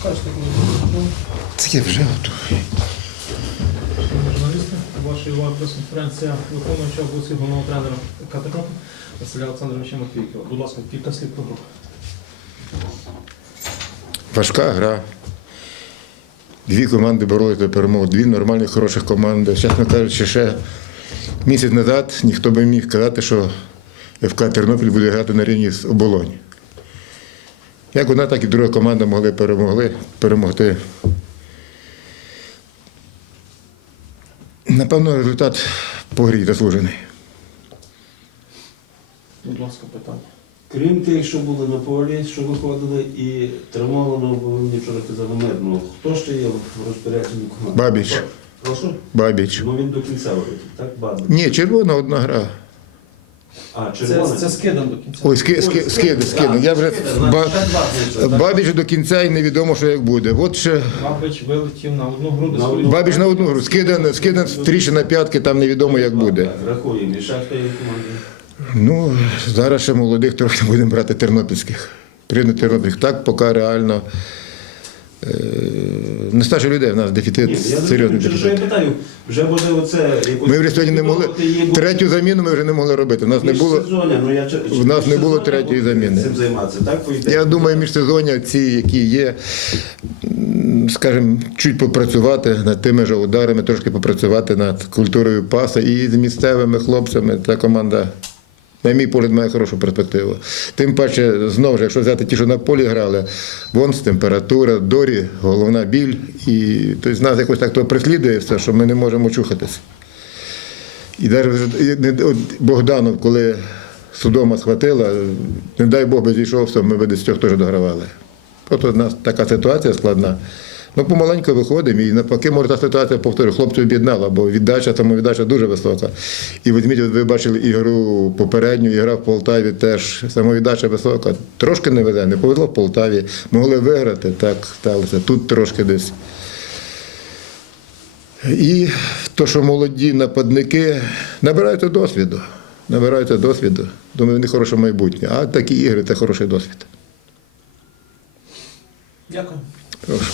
Скажете, коли Це я вже готовий. Журналісти, ваша увага прес-конференція виконуючого обов'язки головного тренера КТК Василя Олександровича Матвійкова. Будь ласка, кілька слів про гру. Важка гра. Дві команди боролися до перемоги, дві нормальні, хороших команди. Чесно кажучи, ще місяць назад ніхто би міг казати, що ФК Тернопіль буде грати на рівні з оболонь. Як одна, так і друга команда могли перемогли, перемогти. Напевно, результат по грі заслужений. Будь ласка, питання. Крім тих, що були на полі, що виходили, і бо ви мені вчора казали мирно. Хто ще є в розпорядженні команди? Бабіч. Прошу? Бабіч. Ну він до кінця вийде, так? Бабіч. Ні, червона одна гра. А, Це, червона. це скидан до кінця. Ой, ски, ски, скиди, скиди. Я вже ба, бабіч до кінця і невідомо, що як буде. От ще Бабич вилетів на одну гру, де На одну. бабіч на одну гру, скидан, скидан трішки на п'ятки, там невідомо, як буде. Рахуємо. І ще хто є в команді? Ну, зараз ще молодих трохи будемо брати тернопільських. Прийде тернопільських. Так, поки реально. Е, не старше людей, в нас дефіцит, я серйозний через що я питаю, вже буде оце якось... Ми вже сьогодні не могли. Третю заміну ми вже не могли робити. У нас не було. міжсезоння, ну, я, в нас не було третьої заміни. Цим займатися, так? по? Я думаю, міжсезоння ці, які є, скажімо, чуть попрацювати над тими ж ударами, трошки попрацювати над культурою паса і з місцевими хлопцями. Та команда, на мій погляд, має хорошу перспективу. Тим паче, знову ж, якщо взяти ті, що на полі грали, вон температура, дорі, головна біль. І тобто, нас якось так то преслідує все, що ми не можемо чухатися. І навіть Богданов, коли судома схватила, не дай Бог би зійшовся, ми б десь цього теж догравали. Просто в нас така ситуація складна. Ну, помаленьку виходимо, і навпаки, може та ситуація повторюю, хлопців об'єднала, бо віддача, самовіддача дуже висока. І візьміть, ви бачили ігру попередню, ігра в Полтаві теж самовіддача висока. Трошки не везе, не повезло в Полтаві. Могли виграти, так сталося. Тут трошки десь. І то, що молоді нападники набираються досвіду. Набираються досвіду. Думаю, в них хороше майбутнє. А такі ігри це хороший досвід. Дякую. Прошу.